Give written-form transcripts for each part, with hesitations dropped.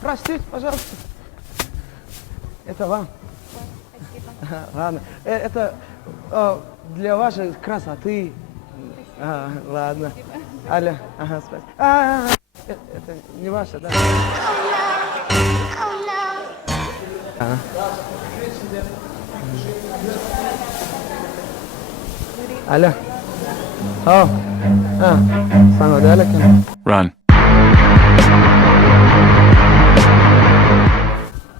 Простите, пожалуйста. Это вам. Ладно. Это для вашей красоты. Ладно. Аля. Ага, спасибо. Это не ваше, да? Ага. Аля. Самый далекий. Run.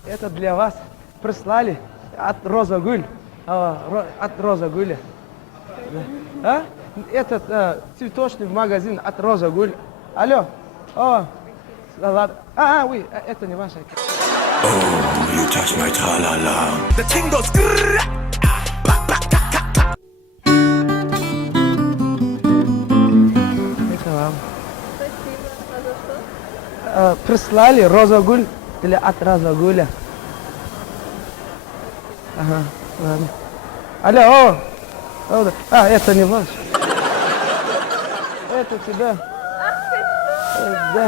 Это для вас прислали от Розагуль. От Розагуля. Этот цветочный магазин от Розагуль. Алло. Ладно. Ой, это не ваша. Oh, you touch my tra-la-la. The thing goes grrrr. Это вам. Прислали Розагуль или от Розагуля. Ага, ладно. Алло, это не ваш. Это тебя. Да.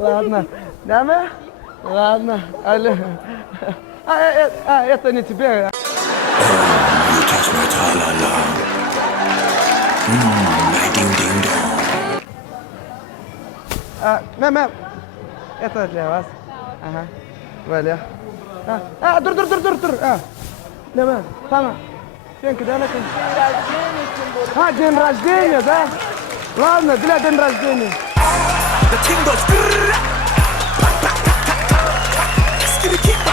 Ладно. Дама? Ладно. Алло. Это не тебе. Oh, you touch my tra-la-la. My ding-ding-dong. Мэм, это для вас. Ага. Валя. Дур. Давай, Тама. Фенка, дай на-ка. День рождения, да? Ладно, для день рождения. The thing goes grrrr. Skitty kick.